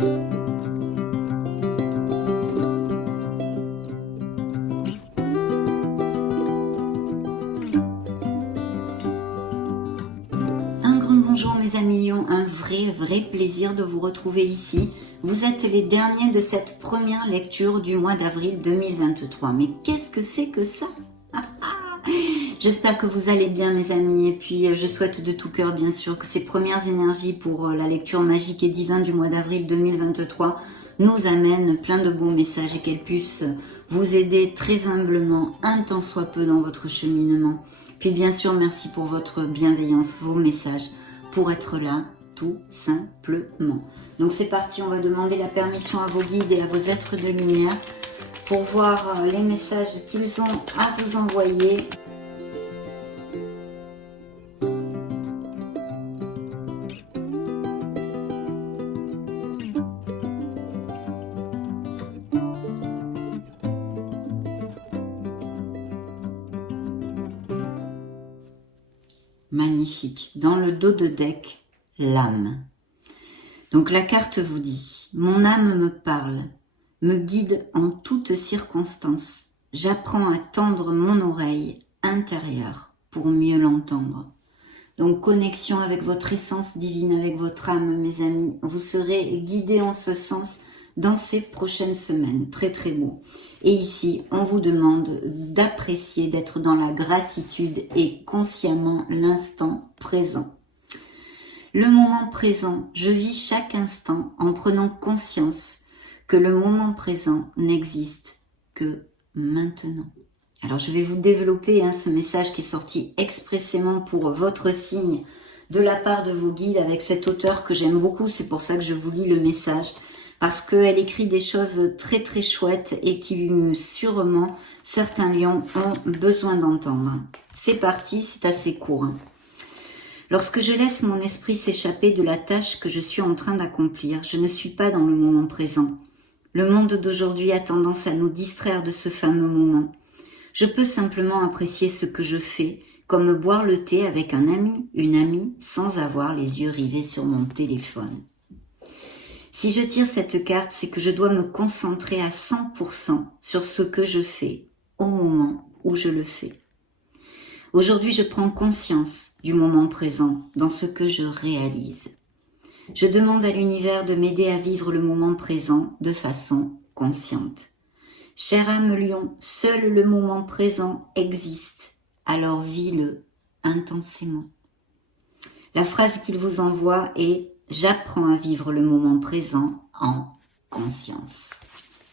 Bonjour mes amis lions, un vrai plaisir de vous retrouver ici. Vous êtes les derniers de cette première lecture du mois d'avril 2023. Mais qu'est-ce que c'est que ça? J'espère que vous allez bien mes amis, et puis je souhaite de tout cœur bien sûr que ces premières énergies pour la lecture magique et divine du mois d'avril 2023 nous amènent plein de bons messages et qu'elles puissent vous aider très humblement, un tant soit peu dans votre cheminement. Puis bien sûr, merci pour votre bienveillance, vos messages, pour être là tout simplement. Donc c'est parti, on va demander la permission à vos guides et à vos êtres de lumière pour voir les messages qu'ils ont à vous envoyer. Magnifique. Dans le dos de deck, l'âme. Donc la carte vous dit, mon âme me parle, me guide en toutes circonstances. J'apprends à tendre mon oreille intérieure pour mieux l'entendre. Donc connexion avec votre essence divine, avec votre âme, mes amis. Vous serez guidés en ce sens dans ces prochaines semaines. Très beau. Et ici, on vous demande d'apprécier, d'être dans la gratitude et consciemment l'instant présent. Le moment présent, je vis chaque instant en prenant conscience que le moment présent n'existe que maintenant. Alors je vais vous développer ce message qui est sorti expressément pour votre signe de la part de vos guides avec cet auteur que j'aime beaucoup. C'est pour ça que je vous lis le message. Parce qu'elle écrit des choses très chouettes et qui sûrement certains lions ont besoin d'entendre. C'est parti, c'est assez court. Lorsque je laisse mon esprit s'échapper de la tâche que je suis en train d'accomplir, je ne suis pas dans le moment présent. Le monde d'aujourd'hui a tendance à nous distraire de ce fameux moment. Je peux simplement apprécier ce que je fais, comme boire le thé avec un ami, une amie, sans avoir les yeux rivés sur mon téléphone. Si je tire cette carte, c'est que je dois me concentrer à 100% sur ce que je fais au moment où je le fais. Aujourd'hui, je prends conscience du moment présent dans ce que je réalise. Je demande à l'univers de m'aider à vivre le moment présent de façon consciente. Chère âme lion, seul le moment présent existe, alors vis-le intensément. La phrase qu'il vous envoie est « J'apprends à vivre le moment présent en conscience ».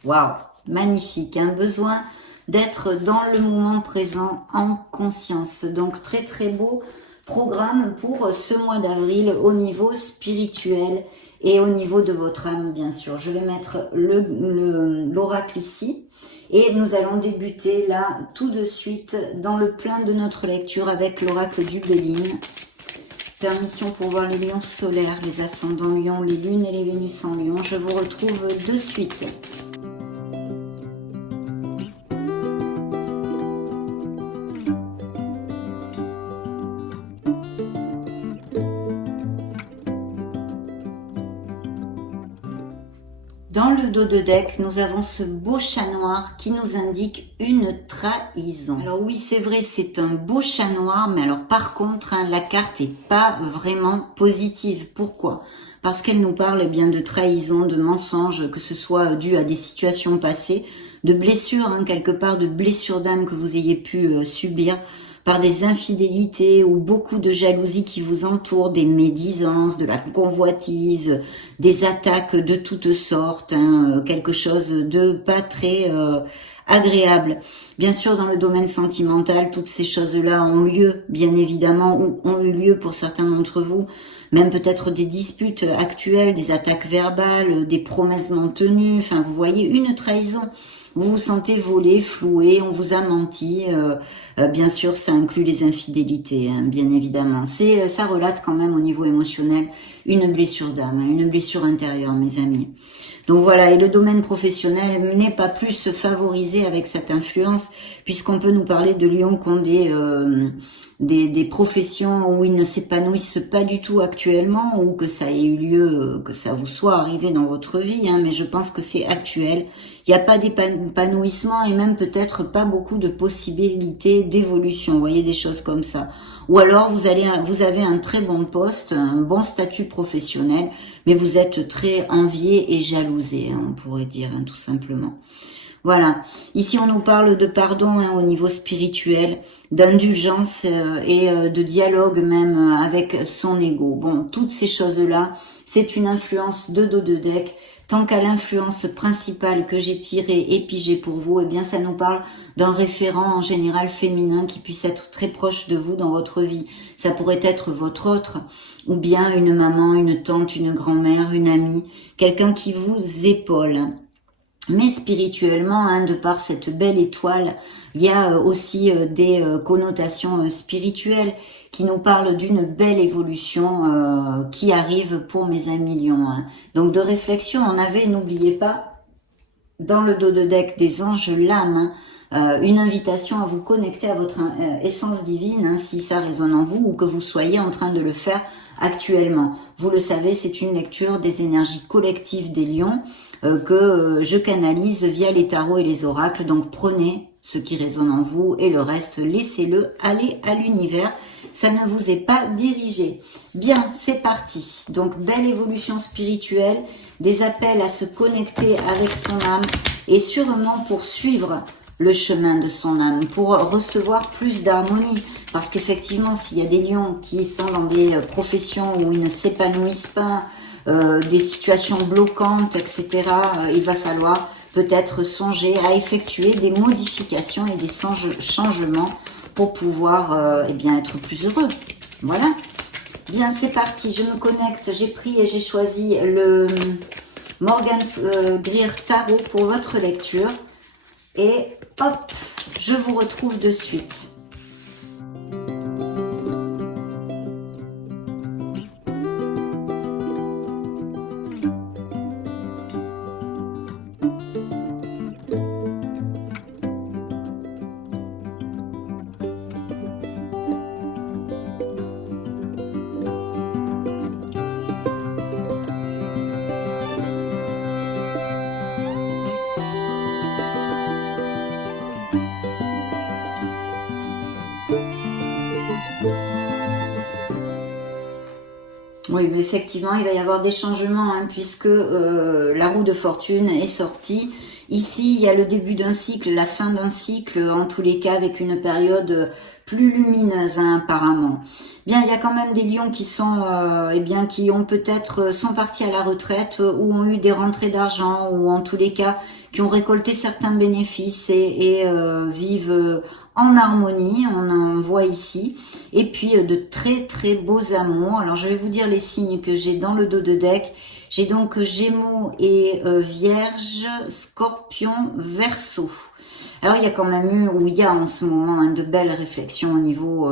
Waouh, magnifique, besoin d'être dans le moment présent en conscience. Donc très beau programme pour ce mois d'avril au niveau spirituel et au niveau de votre âme, bien sûr. Je vais mettre l'oracle ici et nous allons débuter là tout de suite dans le plein de notre lecture avec l'oracle du Béline. Permission pour voir les lions solaires, les ascendants lions, les lunes et les Vénus en lion. Je vous retrouve de suite. Dans le dos de deck, nous avons ce beau chat noir qui nous indique une trahison. Alors oui, c'est vrai, c'est un beau chat noir, mais alors par contre, la carte n'est pas vraiment positive. Pourquoi? Parce qu'elle nous parle bien de trahison, de mensonge, que ce soit dû à des situations passées, de blessures, quelque part, de blessures d'âme que vous ayez pu subir, par des infidélités ou beaucoup de jalousie qui vous entoure, des médisances, de la convoitise, des attaques de toutes sortes, quelque chose de pas très agréable. Bien sûr, dans le domaine sentimental, toutes ces choses-là ont lieu, bien évidemment, ou ont eu lieu pour certains d'entre vous, même peut-être des disputes actuelles, des attaques verbales, des promesses non tenues, enfin vous voyez, une trahison. Vous vous sentez volé, floué, on vous a menti. Bien sûr, ça inclut les infidélités, bien évidemment. Ça relate quand même au niveau émotionnel une blessure d'âme, une blessure intérieure, mes amis. Donc voilà, et le domaine professionnel n'est pas plus favorisé avec cette influence, puisqu'on peut nous parler de lions qui ont des professions où ils ne s'épanouissent pas du tout actuellement, ou que ça ait eu lieu, que ça vous soit arrivé dans votre vie, hein, mais je pense que c'est actuel. Il n'y a pas d'épanouissement et même peut-être pas beaucoup de possibilités d'évolution, vous voyez, des choses comme ça. Ou alors vous avez un très bon poste, un bon statut professionnel, mais vous êtes très envié et jalousé, hein, on pourrait dire, hein, tout simplement. Voilà, ici on nous parle de pardon, hein, au niveau spirituel, d'indulgence et de dialogue même avec son ego. Bon, toutes ces choses-là, c'est une influence de dos de deck. Tant qu'à l'influence principale que j'ai tirée et pigée pour vous, eh bien ça nous parle d'un référent en général féminin qui puisse être très proche de vous dans votre vie. Ça pourrait être votre autre, ou bien une maman, une tante, une grand-mère, une amie, quelqu'un qui vous épaule. Mais spirituellement, hein, de par cette belle étoile, il y a aussi des connotations spirituelles qui nous parlent d'une belle évolution qui arrive pour mes amis lions. Hein. Donc de réflexion, on avait, n'oubliez pas, dans le dos de deck des anges, l'âme, une invitation à vous connecter à votre essence divine, hein, si ça résonne en vous ou que vous soyez en train de le faire actuellement. Vous le savez, c'est une lecture des énergies collectives des lions que je canalise via les tarots et les oracles. Donc prenez ce qui résonne en vous et le reste, laissez-le aller à l'univers. Ça ne vous est pas dirigé. Bien, c'est parti. Donc, belle évolution spirituelle, des appels à se connecter avec son âme et sûrement pour suivre le chemin de son âme, pour recevoir plus d'harmonie. Parce qu'effectivement, s'il y a des lions qui sont dans des professions où ils ne s'épanouissent pas, des situations bloquantes, etc., il va falloir peut-être songer à effectuer des modifications et des changements pour pouvoir eh bien, être plus heureux. Voilà. Bien, c'est parti. Je me connecte. J'ai pris et j'ai choisi le Morgan Greer Tarot pour votre lecture. Et hop, je vous retrouve de suite. Oui, mais effectivement, il va y avoir des changements, hein, puisque la roue de fortune est sortie. Ici, il y a le début d'un cycle, la fin d'un cycle, en tous les cas, avec une période plus lumineuse, hein, apparemment. Bien, il y a quand même des lions qui sont, eh bien, qui ont peut-être sont partis à la retraite ou ont eu des rentrées d'argent ou en tous les cas qui ont récolté certains bénéfices et vivent en harmonie, on en voit ici, et puis de très très beaux amours. Alors je vais vous dire les signes que j'ai dans le dos de deck. J'ai donc Gémeaux et Vierge, Scorpion, Verseau. Alors il y a quand même eu, ou il y a en ce moment, hein, de belles réflexions au niveau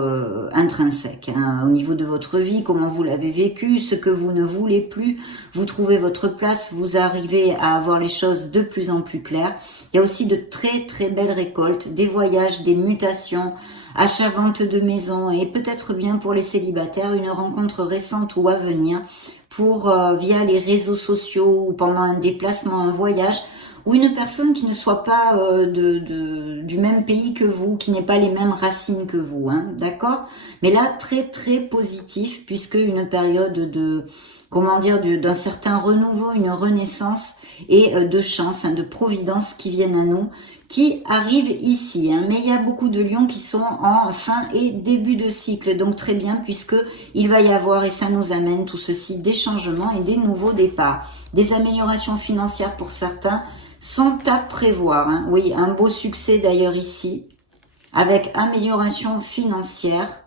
intrinsèque, hein, au niveau de votre vie, comment vous l'avez vécu, ce que vous ne voulez plus, vous trouvez votre place, vous arrivez à avoir les choses de plus en plus claires. Il y a aussi de très très belles récoltes, des voyages, des mutations, achat-vente de maison et peut-être bien pour les célibataires, une rencontre récente ou à venir pour via les réseaux sociaux ou pendant un déplacement, un voyage, ou une personne qui ne soit pas du même pays que vous, qui n'ait pas les mêmes racines que vous, hein, d'accord? Mais là, très très positif, puisque une période de, comment dire, d'un certain renouveau, une renaissance et de chance, hein, de providence qui viennent à nous, qui arrivent ici, hein. Mais il y a beaucoup de lions qui sont en fin et début de cycle, donc très bien, puisque il va y avoir, et ça nous amène tout ceci, des changements et des nouveaux départs, des améliorations financières pour certains, sont à prévoir, hein. Oui, un beau succès d'ailleurs ici, avec amélioration financière,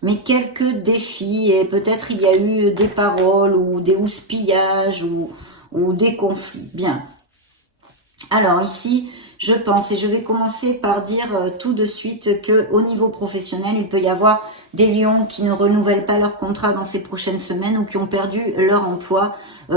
mais quelques défis, et peut-être il y a eu des paroles, ou des houspillages, ou des conflits. Bien. Alors ici, je pense, et je vais commencer par dire tout de suite que au niveau professionnel, il peut y avoir des lions qui ne renouvellent pas leur contrat dans ces prochaines semaines ou qui ont perdu leur emploi.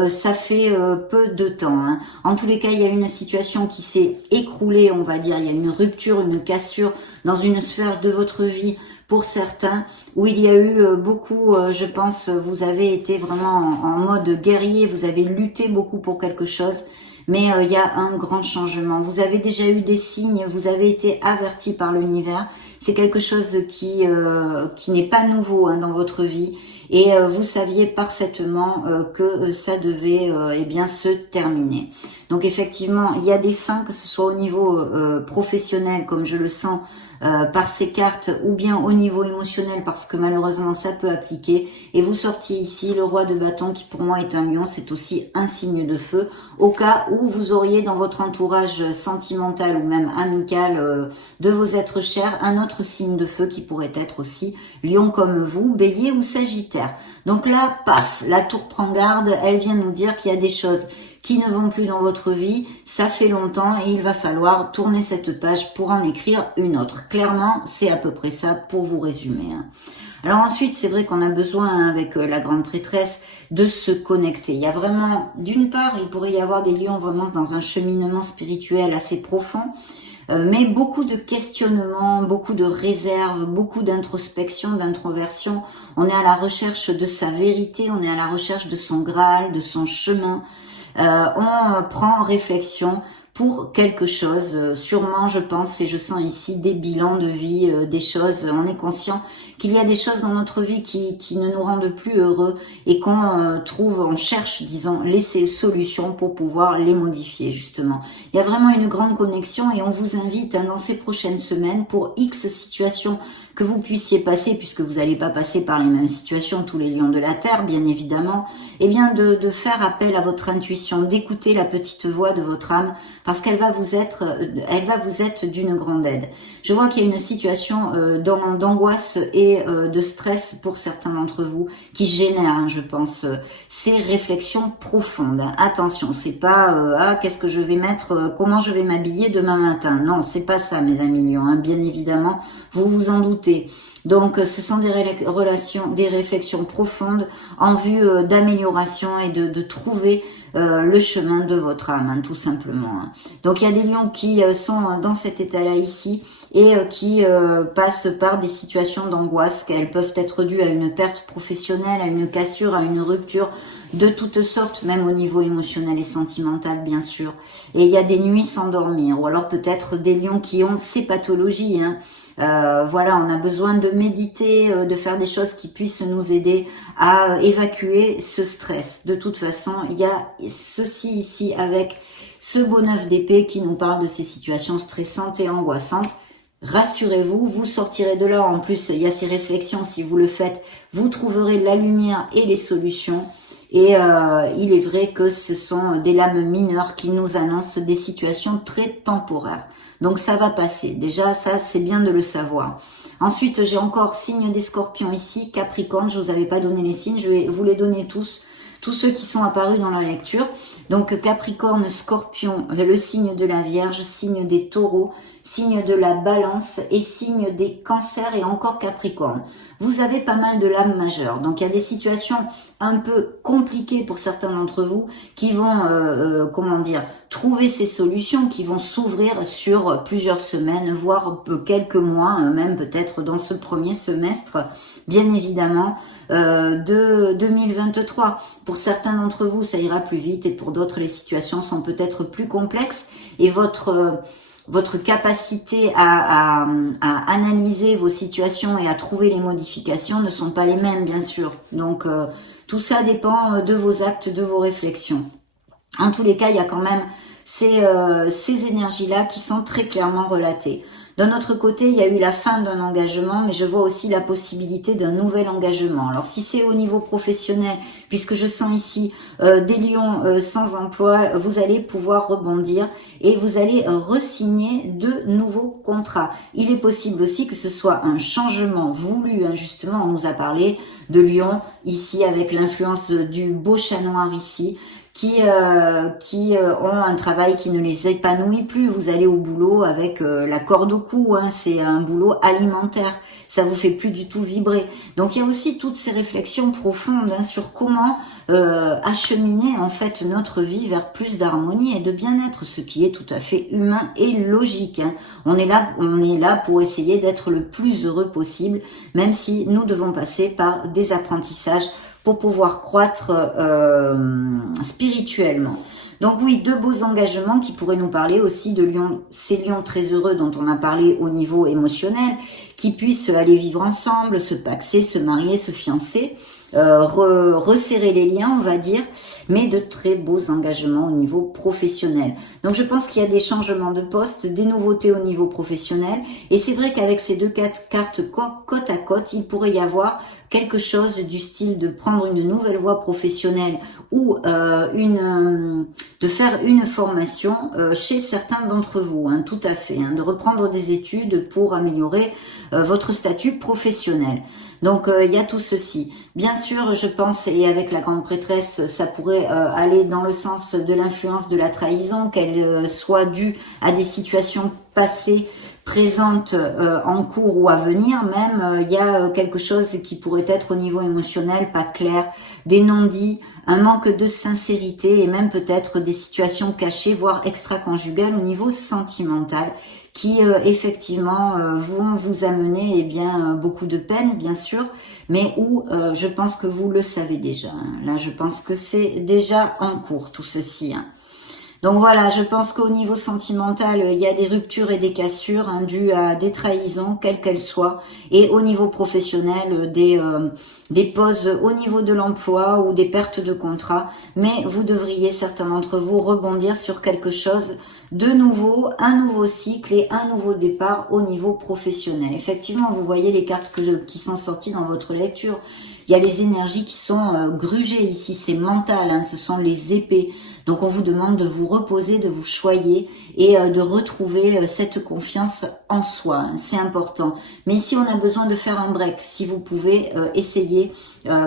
Ça fait peu de temps. Hein. En tous les cas, il y a une situation qui s'est écroulée, on va dire. Il y a une rupture, une cassure dans une sphère de votre vie pour certains, où il y a eu beaucoup, je pense, vous avez été vraiment en mode guerrier, vous avez lutté beaucoup pour quelque chose. Mais il y a un grand changement. Vous avez déjà eu des signes, vous avez été averti par l'univers. C'est quelque chose qui n'est pas nouveau hein, dans votre vie. Et vous saviez parfaitement que ça devait eh bien se terminer. Donc effectivement, il y a des fins, que ce soit au niveau professionnel, comme je le sens, par ces cartes, ou bien au niveau émotionnel, parce que malheureusement ça peut appliquer. Et vous sortiez ici le roi de bâton, qui pour moi est un lion, c'est aussi un signe de feu, au cas où vous auriez dans votre entourage sentimental ou même amical de vos êtres chers, un autre signe de feu qui pourrait être aussi lion comme vous, bélier ou sagittaire. Donc là, paf, la tour prend garde, elle vient nous dire qu'il y a des choses qui ne vont plus dans votre vie, ça fait longtemps et il va falloir tourner cette page pour en écrire une autre. Clairement, c'est à peu près ça pour vous résumer. Hein. Alors ensuite, c'est vrai qu'on a besoin, hein, avec la grande prêtresse, de se connecter. Il y a vraiment, d'une part, il pourrait y avoir des lions vraiment dans un cheminement spirituel assez profond, mais beaucoup de questionnements, beaucoup de réserves, beaucoup d'introspection, d'introversion. On est à la recherche de sa vérité, on est à la recherche de son Graal, de son chemin. On prend réflexion pour quelque chose, sûrement je pense et je sens ici des bilans de vie, des choses, on est conscient qu'il y a des choses dans notre vie qui ne nous rendent plus heureux et qu'on trouve, on cherche, disons, les solutions pour pouvoir les modifier justement. Il y a vraiment une grande connexion et on vous invite hein, dans ces prochaines semaines pour X situations que vous puissiez passer, puisque vous n'allez pas passer par les mêmes situations, tous les lions de la terre, bien évidemment, eh bien de faire appel à votre intuition, d'écouter la petite voix de votre âme, parce qu'elle va vous être d'une grande aide. Je vois qu'il y a une situation d'angoisse et de stress pour certains d'entre vous, qui génère, hein, je pense, ces réflexions profondes. Attention, c'est pas qu'est-ce que je vais mettre, comment je vais m'habiller demain matin. Non, c'est pas ça, mes amis lions, hein, bien évidemment, vous vous en doutez. Donc ce sont des réflexions profondes en vue d'amélioration et de trouver le chemin de votre âme, hein, tout simplement. Hein. Donc il y a des lions qui sont dans cet état-là ici et qui passent par des situations d'angoisse, qu'elles peuvent être dues à une perte professionnelle, à une cassure, à une rupture, de toutes sortes, même au niveau émotionnel et sentimental, bien sûr. Et il y a des nuits sans dormir, ou alors peut-être des lions qui ont ces pathologies, hein. Voilà, on a besoin de méditer, de faire des choses qui puissent nous aider à évacuer ce stress. De toute façon, il y a ceci ici avec ce beau 9 d'épée qui nous parle de ces situations stressantes et angoissantes. Rassurez-vous, vous sortirez de là. En plus, il y a ces réflexions, si vous le faites, vous trouverez la lumière et les solutions. Et il est vrai que ce sont des lames mineures qui nous annoncent des situations très temporaires. Donc ça va passer. Déjà, ça, c'est bien de le savoir. Ensuite, j'ai encore signe des scorpions ici, Capricorne. Je vous avais pas donné les signes, je vais vous les donner tous ceux qui sont apparus dans la lecture. Donc Capricorne, Scorpion, le signe de la Vierge, signe des Taureaux, signe de la Balance et signe des Cancers et encore Capricorne. Vous avez pas mal de lames majeures. Donc il y a des situations un peu compliquées pour certains d'entre vous qui vont, trouver ces solutions, qui vont s'ouvrir sur plusieurs semaines, voire quelques mois, même peut-être dans ce premier semestre, bien évidemment, de 2023. Pour certains d'entre vous, ça ira plus vite et pour d'autres, les situations sont peut-être plus complexes et votre capacité à analyser vos situations et à trouver les modifications ne sont pas les mêmes, bien sûr. Donc, tout ça dépend de vos actes, de vos réflexions. En tous les cas, il y a quand même ces énergies-là qui sont très clairement relatées. D'un autre côté, il y a eu la fin d'un engagement, mais je vois aussi la possibilité d'un nouvel engagement. Alors, si c'est au niveau professionnel, puisque je sens ici des lions sans emploi, vous allez pouvoir rebondir et vous allez re-signer de nouveaux contrats. Il est possible aussi que ce soit un changement voulu, hein, justement, on nous a parlé de lion ici avec l'influence du beau chat noir ici, qui ont un travail qui ne les épanouit plus. Vous allez au boulot avec la corde au cou, hein, c'est un boulot alimentaire, ça vous fait plus du tout vibrer. Donc il y a aussi toutes ces réflexions profondes hein, sur comment acheminer en fait notre vie vers plus d'harmonie et de bien-être, ce qui est tout à fait humain et logique. Hein. On est là pour essayer d'être le plus heureux possible, même si nous devons passer par des apprentissages pour pouvoir croître spirituellement. Donc oui, deux beaux engagements qui pourraient nous parler aussi de ces lions très heureux dont on a parlé au niveau émotionnel, qui puissent aller vivre ensemble, se paxer, se marier, se fiancer, resserrer les liens, on va dire, mais de très beaux engagements au niveau professionnel. Donc je pense qu'il y a des changements de poste, des nouveautés au niveau professionnel, et c'est vrai qu'avec ces deux cartes côte à côte, il pourrait y avoir quelque chose du style de prendre une nouvelle voie professionnelle ou de faire une formation chez certains d'entre vous, hein, tout à fait, hein, de reprendre des études pour améliorer votre statut professionnel. Donc il y a tout ceci. Bien sûr, je pense, et avec la grande prêtresse, ça pourrait aller dans le sens de l'influence de la trahison, qu'elle soit due à des situations passées, présente en cours ou à venir même, il y a quelque chose qui pourrait être au niveau émotionnel pas clair, des non-dits, un manque de sincérité et même peut-être des situations cachées, voire extra-conjugales au niveau sentimental qui effectivement vont vous amener eh bien beaucoup de peine bien sûr, mais où je pense que vous le savez déjà. Hein. Là, je pense que c'est déjà en cours tout ceci. Hein. Donc voilà, je pense qu'au niveau sentimental, il y a des ruptures et des cassures hein, dues à des trahisons, quelles qu'elles soient, et au niveau professionnel, des pauses au niveau de l'emploi ou des pertes de contrat, mais vous devriez, certains d'entre vous, rebondir sur quelque chose de nouveau, un nouveau cycle et un nouveau départ au niveau professionnel. Effectivement, vous voyez les cartes qui sont sorties dans votre lecture. Il y a les énergies qui sont grugées ici, c'est mental, hein, ce sont les épées. Donc on vous demande de vous reposer, de vous choyer et de retrouver cette confiance en soi. Hein, c'est important. Mais ici on a besoin de faire un break. Si vous pouvez essayer,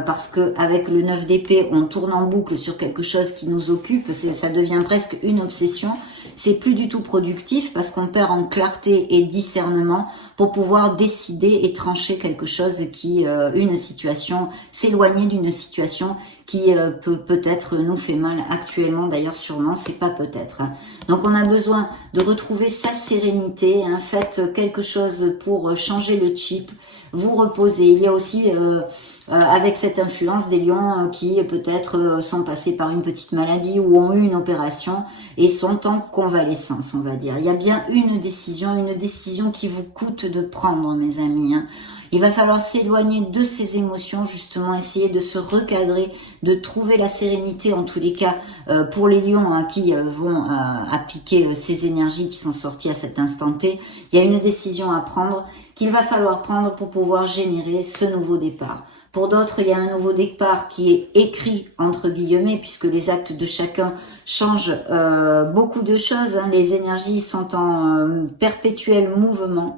parce que avec le 9 d'épée, on tourne en boucle sur quelque chose qui nous occupe, ça devient presque une obsession. C'est plus du tout productif parce qu'on perd en clarté et discernement pour pouvoir décider et trancher quelque chose qui, une situation, s'éloigner d'une situation qui peut-être nous fait mal actuellement, d'ailleurs sûrement, c'est pas peut-être. Hein. Donc on a besoin de retrouver sa sérénité, hein, faites quelque chose pour changer le chip, vous reposer. Il y a aussi avec cette influence des lions qui peut-être sont passés par une petite maladie ou ont eu une opération et sont en convalescence, on va dire. Il y a bien une décision qui vous coûte de prendre, mes amis. Hein. Il va falloir s'éloigner de ces émotions, justement, essayer de se recadrer, de trouver la sérénité, en tous les cas, pour les lions hein, qui vont appliquer ces énergies qui sont sorties à cet instant T. Il y a une décision à prendre qu'il va falloir prendre pour pouvoir générer ce nouveau départ. Pour d'autres, il y a un nouveau départ qui est écrit, entre guillemets, puisque les actes de chacun changent beaucoup de choses. Hein. Les énergies sont en perpétuel mouvement.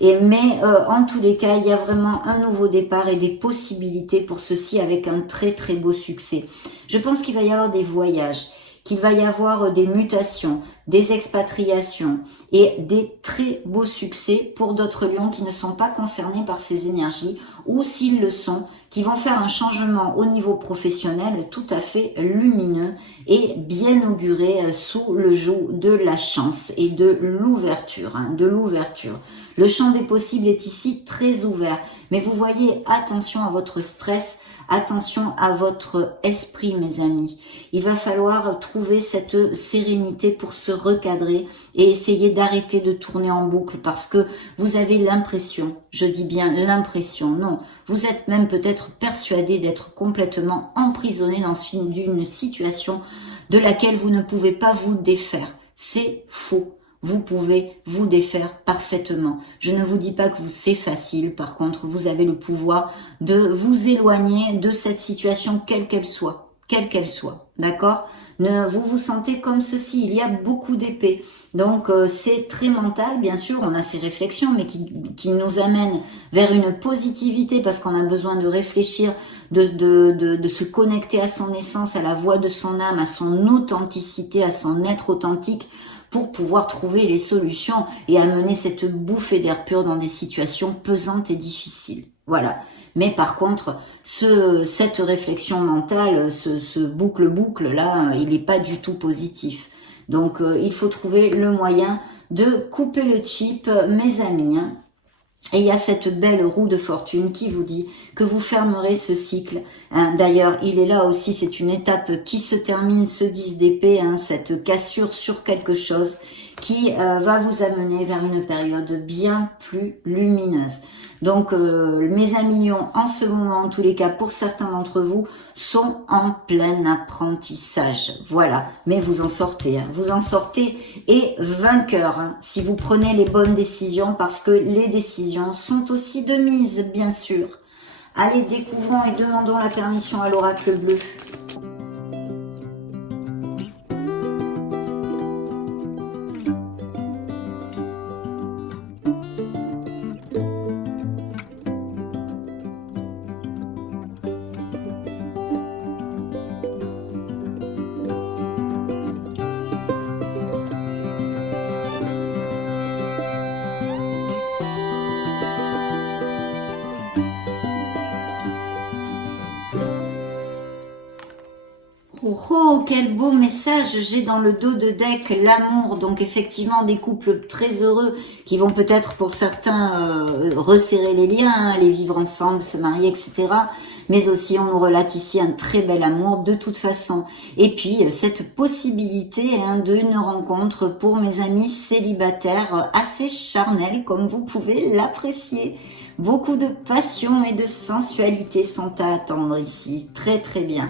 Mais en tous les cas, il y a vraiment un nouveau départ et des possibilités pour ceci avec un très très beau succès. Je pense qu'il va y avoir des voyages, qu'il va y avoir des mutations, des expatriations et des très beaux succès pour d'autres lions qui ne sont pas concernés par ces énergies ou s'ils le sont, qui vont faire un changement au niveau professionnel tout à fait lumineux et bien auguré sous le joug de la chance et de l'ouverture. Hein, de l'ouverture. Le champ des possibles est ici très ouvert, mais vous voyez, attention à votre stress, attention à votre esprit, mes amis. Il va falloir trouver cette sérénité pour se recadrer et essayer d'arrêter de tourner en boucle parce que vous avez l'impression, je dis bien l'impression, non, vous êtes même peut-être persuadé d'être complètement emprisonné dans une situation de laquelle vous ne pouvez pas vous défaire. C'est faux. Vous pouvez vous défaire parfaitement. Je ne vous dis pas que c'est facile. Par contre, vous avez le pouvoir de vous éloigner de cette situation, quelle qu'elle soit. Quelle qu'elle soit. D'accord ? Vous vous sentez comme ceci, il y a beaucoup d'épées. Donc c'est très mental, bien sûr, on a ces réflexions, mais qui nous amènent vers une positivité parce qu'on a besoin de réfléchir, de se connecter à son essence, à la voix de son âme, à son authenticité, à son être authentique, pour pouvoir trouver les solutions et amener cette bouffée d'air pur dans des situations pesantes et difficiles. Voilà. Mais par contre, cette réflexion mentale, ce boucle-boucle là, il n'est pas du tout positif. Donc il faut trouver le moyen de couper le chip, mes amis. Hein. Et il y a cette belle roue de fortune qui vous dit que vous fermerez ce cycle. Hein. D'ailleurs, il est là aussi, c'est une étape qui se termine, ce 10 d'épée, hein, cette cassure sur quelque chose qui va vous amener vers une période bien plus lumineuse. Donc, mes amis lions, en ce moment, en tous les cas, pour certains d'entre vous, sont en plein apprentissage. Voilà, mais vous en sortez, hein. Vous en sortez et vainqueur, hein, si vous prenez les bonnes décisions, parce que les décisions sont aussi de mise, bien sûr. Allez, découvrons et demandons la permission à l'oracle bleu. Oh, quel beau message j'ai dans le dos de deck, l'amour. Donc effectivement des couples très heureux qui vont peut-être pour certains resserrer les liens, hein, aller vivre ensemble, se marier, etc. Mais aussi on nous relate ici un très bel amour de toute façon. Et puis cette possibilité hein, d'une rencontre pour mes amis célibataires assez charnels comme vous pouvez l'apprécier. Beaucoup de passion et de sensualité sont à attendre ici. Très très bien.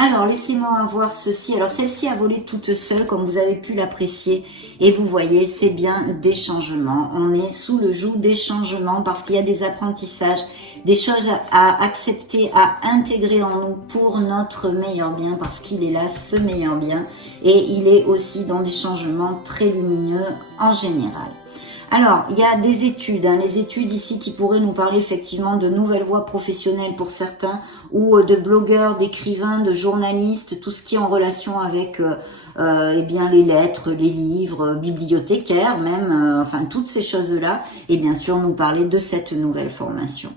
Alors, laissez-moi voir ceci. Alors, celle-ci a volé toute seule, comme vous avez pu l'apprécier. Et vous voyez, c'est bien des changements. On est sous le joug des changements parce qu'il y a des apprentissages, des choses à accepter, à intégrer en nous pour notre meilleur bien, parce qu'il est là, ce meilleur bien. Et il est aussi dans des changements très lumineux en général. Alors, il y a des études, hein, les études ici qui pourraient nous parler effectivement de nouvelles voies professionnelles pour certains, ou de blogueurs, d'écrivains, de journalistes, tout ce qui est en relation avec eh bien les lettres, les livres, bibliothécaires même, enfin toutes ces choses-là, et bien sûr nous parler de cette nouvelle formation.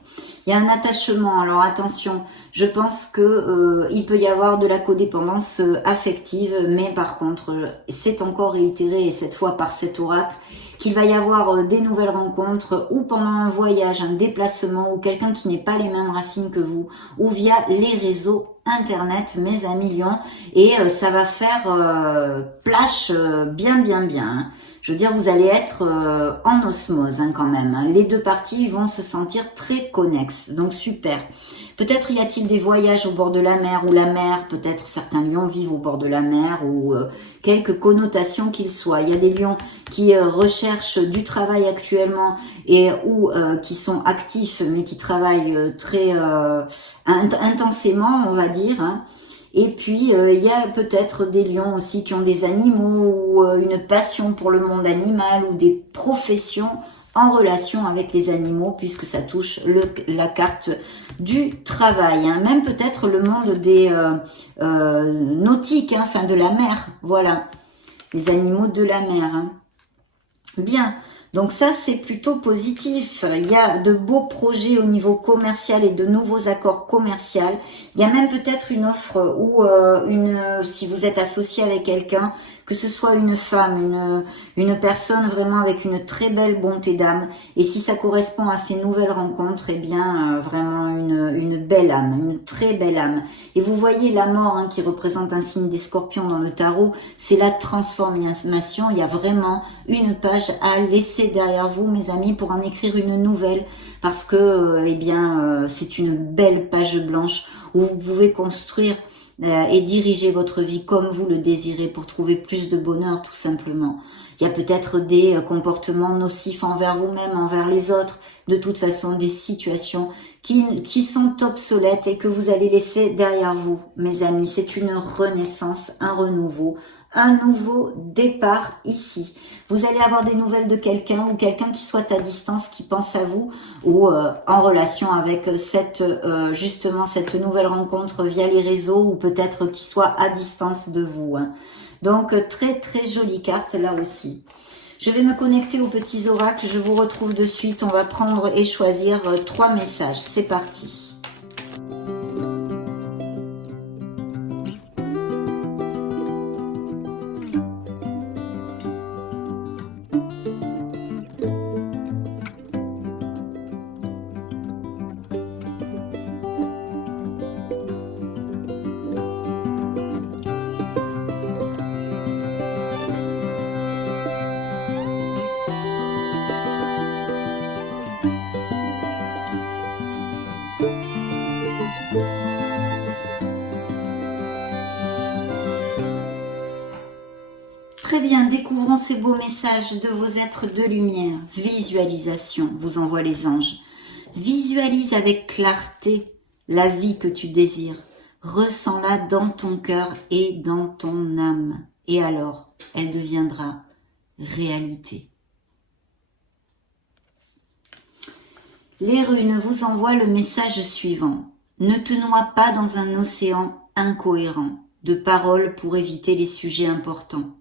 Il y a un attachement, alors attention, je pense que il peut y avoir de la codépendance affective, mais par contre, c'est encore réitéré, et cette fois par cet oracle, qu'il va y avoir des nouvelles rencontres ou pendant un voyage, un déplacement ou quelqu'un qui n'est pas les mêmes racines que vous ou via les réseaux internet, mes amis lions, et ça va faire plash bien. Hein. Je veux dire, vous allez être en osmose hein, quand même. Hein. Les deux parties vont se sentir très connexes, donc super. Peut-être y a-t-il des voyages au bord de la mer ou la mer, peut-être certains lions vivent au bord de la mer ou quelques connotations qu'ils soient. Il y a des lions qui recherchent du travail actuellement et ou qui sont actifs mais qui travaillent très intensément, on va dire. Hein. Et puis, il y a peut-être des lions aussi qui ont des animaux ou une passion pour le monde animal ou des professions en relation avec les animaux puisque ça touche la carte du travail. Hein. Même peut-être le monde des nautiques, hein, enfin de la mer, voilà, les animaux de la mer. Hein. Bien. Donc ça, c'est plutôt positif. Il y a de beaux projets au niveau commercial et de nouveaux accords commerciaux. Il y a même peut-être une offre ou si vous êtes associé avec quelqu'un, que ce soit une femme, une personne vraiment avec une très belle bonté d'âme. Et si ça correspond à ces nouvelles rencontres, eh bien vraiment une belle âme, une très belle âme. Et vous voyez la mort hein, qui représente un signe des scorpions dans le tarot, c'est la transformation. Il y a vraiment une page à laisser derrière vous, mes amis, pour en écrire une nouvelle, parce que eh bien c'est une belle page blanche où vous pouvez construire et diriger votre vie comme vous le désirez pour trouver plus de bonheur tout simplement. Il y a peut-être des comportements nocifs envers vous-même, envers les autres, de toute façon des situations qui sont obsolètes et que vous allez laisser derrière vous, mes amis. C'est une renaissance, un renouveau, un nouveau départ ici. Vous allez avoir des nouvelles de quelqu'un ou quelqu'un qui soit à distance, qui pense à vous ou en relation avec justement cette nouvelle rencontre via les réseaux ou peut-être qui soit à distance de vous. Hein. Donc très très jolie carte là aussi. Je vais me connecter aux petits oracles, je vous retrouve de suite. On va prendre et choisir 3 messages. C'est parti. Très bien, découvrons ces beaux messages de vos êtres de lumière. Visualisation, vous envoie les anges. Visualise avec clarté la vie que tu désires. Ressens-la dans ton cœur et dans ton âme. Et alors, elle deviendra réalité. Les runes vous envoient le message suivant. Ne te noie pas dans un océan incohérent de paroles pour éviter les sujets importants.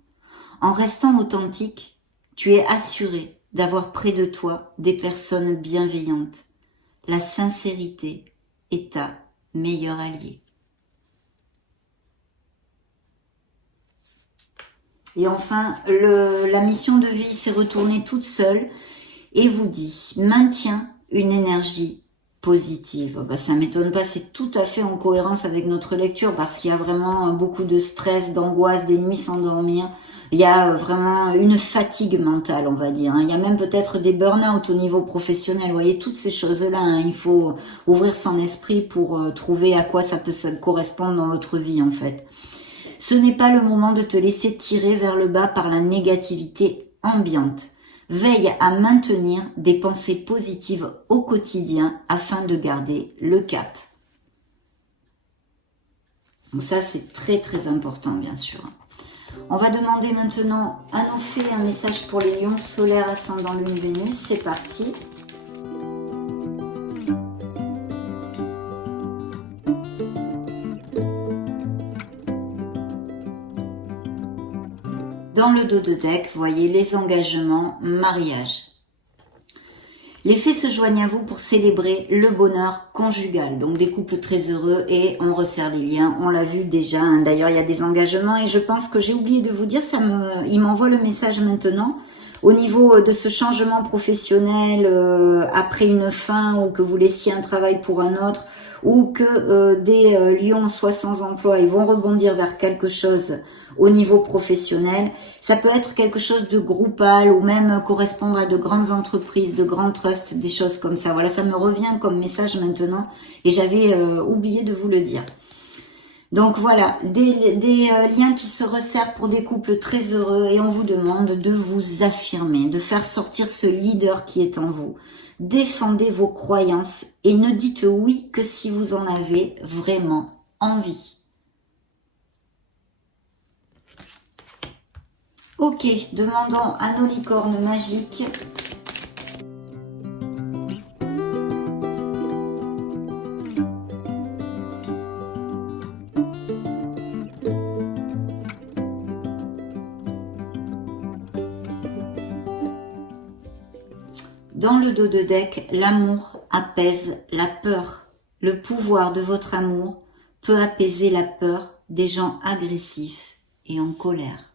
En restant authentique, tu es assuré d'avoir près de toi des personnes bienveillantes. La sincérité est ta meilleure alliée. Et enfin, la mission de vie s'est retournée toute seule et vous dit, maintiens une énergie positive. Ça ne m'étonne pas, c'est tout à fait en cohérence avec notre lecture parce qu'il y a vraiment beaucoup de stress, d'angoisse, des nuits sans dormir. Il y a vraiment une fatigue mentale, on va dire. Il y a même peut-être des burn-out au niveau professionnel. Vous voyez, toutes ces choses-là, il faut ouvrir son esprit pour trouver à quoi ça peut correspondre dans votre vie, en fait. Ce n'est pas le moment de te laisser tirer vers le bas par la négativité ambiante. Veille à maintenir des pensées positives au quotidien afin de garder le cap. Donc ça, c'est très très important, bien sûr. On va demander maintenant à nos fées un message pour les lions solaires ascendant lune Vénus. C'est parti. Dans le dos de deck, voyez les engagements, mariage. Les fées se joignent à vous pour célébrer le bonheur conjugal, donc des couples très heureux et on resserre les liens, on l'a vu déjà, hein. D'ailleurs il y a des engagements et je pense que j'ai oublié de vous dire, il m'envoie le message maintenant, au niveau de ce changement professionnel après une fin ou que vous laissiez un travail pour un autre ou que des lions soient sans emploi, ils vont rebondir vers quelque chose au niveau professionnel. Ça peut être quelque chose de groupal ou même correspondre à de grandes entreprises, de grands trusts, des choses comme ça. Voilà, ça me revient comme message maintenant et j'avais oublié de vous le dire. Donc voilà, des liens qui se resserrent pour des couples très heureux et on vous demande de vous affirmer, de faire sortir ce leader qui est en vous. Défendez vos croyances et ne dites oui que si vous en avez vraiment envie. Ok, demandons à nos licornes magiques. Dans le dos de deck, l'amour apaise la peur. Le pouvoir de votre amour peut apaiser la peur des gens agressifs et en colère.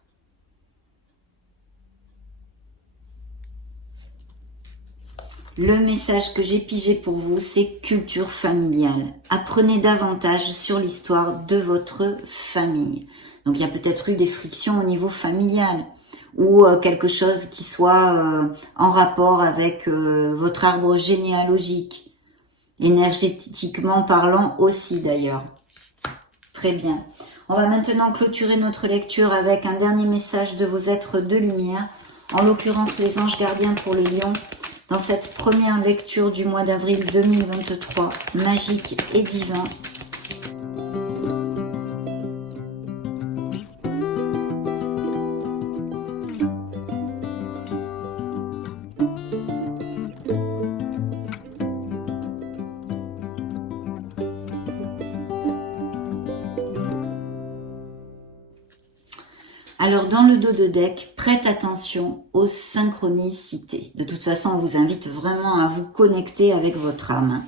Le message que j'ai pigé pour vous, c'est culture familiale. Apprenez davantage sur l'histoire de votre famille. Donc il y a peut-être eu des frictions au niveau familial ou quelque chose qui soit en rapport avec votre arbre généalogique, énergétiquement parlant aussi d'ailleurs. Très bien. On va maintenant clôturer notre lecture avec un dernier message de vos êtres de lumière, en l'occurrence les anges gardiens pour le lion. dans cette première lecture du mois d'avril 2023, magique et divin. Alors, dans le dos de deck, prête attention aux synchronicités. De toute façon, on vous invite vraiment à vous connecter avec votre âme.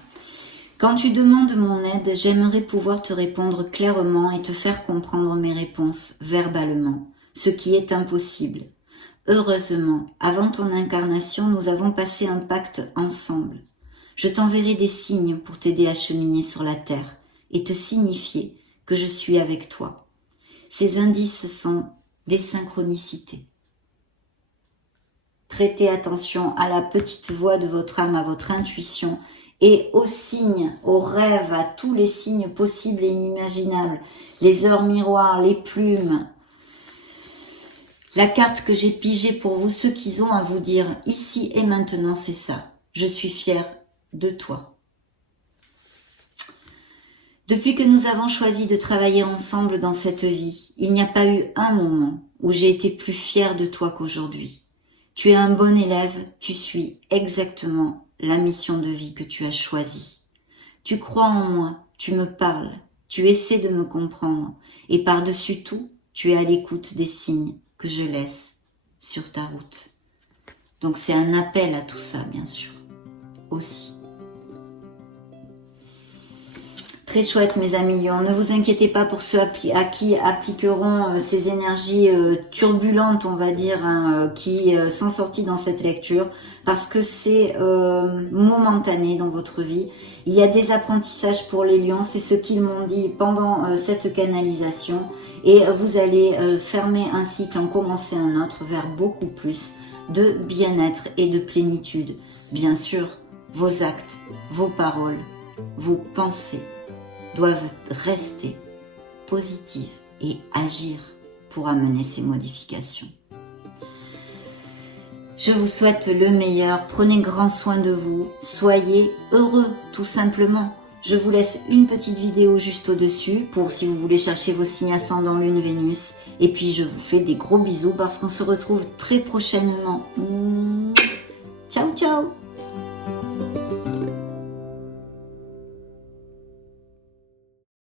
Quand tu demandes mon aide, j'aimerais pouvoir te répondre clairement et te faire comprendre mes réponses verbalement, ce qui est impossible. Heureusement, avant ton incarnation, nous avons passé un pacte ensemble. Je t'enverrai des signes pour t'aider à cheminer sur la terre et te signifier que je suis avec toi. Ces indices sont des synchronicités. Prêtez attention à la petite voix de votre âme, à votre intuition et aux signes, aux rêves, à tous les signes possibles et inimaginables, les heures miroirs, les plumes. La carte que j'ai pigée pour vous, ceux qui ont à vous dire ici et maintenant, c'est ça. Je suis fière de toi. Depuis que nous avons choisi de travailler ensemble dans cette vie, il n'y a pas eu un moment où j'ai été plus fière de toi qu'aujourd'hui. Tu es un bon élève, tu suis exactement la mission de vie que tu as choisie. Tu crois en moi, tu me parles, tu essaies de me comprendre et par-dessus tout, tu es à l'écoute des signes que je laisse sur ta route. Donc c'est un appel à tout ça, bien sûr, aussi. Très chouette mes amis lions, ne vous inquiétez pas pour ceux à qui appliqueront ces énergies turbulentes, on va dire, hein, qui sont sorties dans cette lecture, parce que c'est momentané dans votre vie. Il y a des apprentissages pour les lions, c'est ce qu'ils m'ont dit pendant cette canalisation, et vous allez fermer un cycle, en commencer un autre vers beaucoup plus de bien-être et de plénitude. Bien sûr, vos actes, vos paroles, vos pensées doivent rester positives et agir pour amener ces modifications. Je vous souhaite le meilleur, prenez grand soin de vous, soyez heureux tout simplement. Je vous laisse une petite vidéo juste au-dessus pour si vous voulez chercher vos signes ascendant Lune, Vénus. Et puis je vous fais des gros bisous parce qu'on se retrouve très prochainement. Ciao ciao.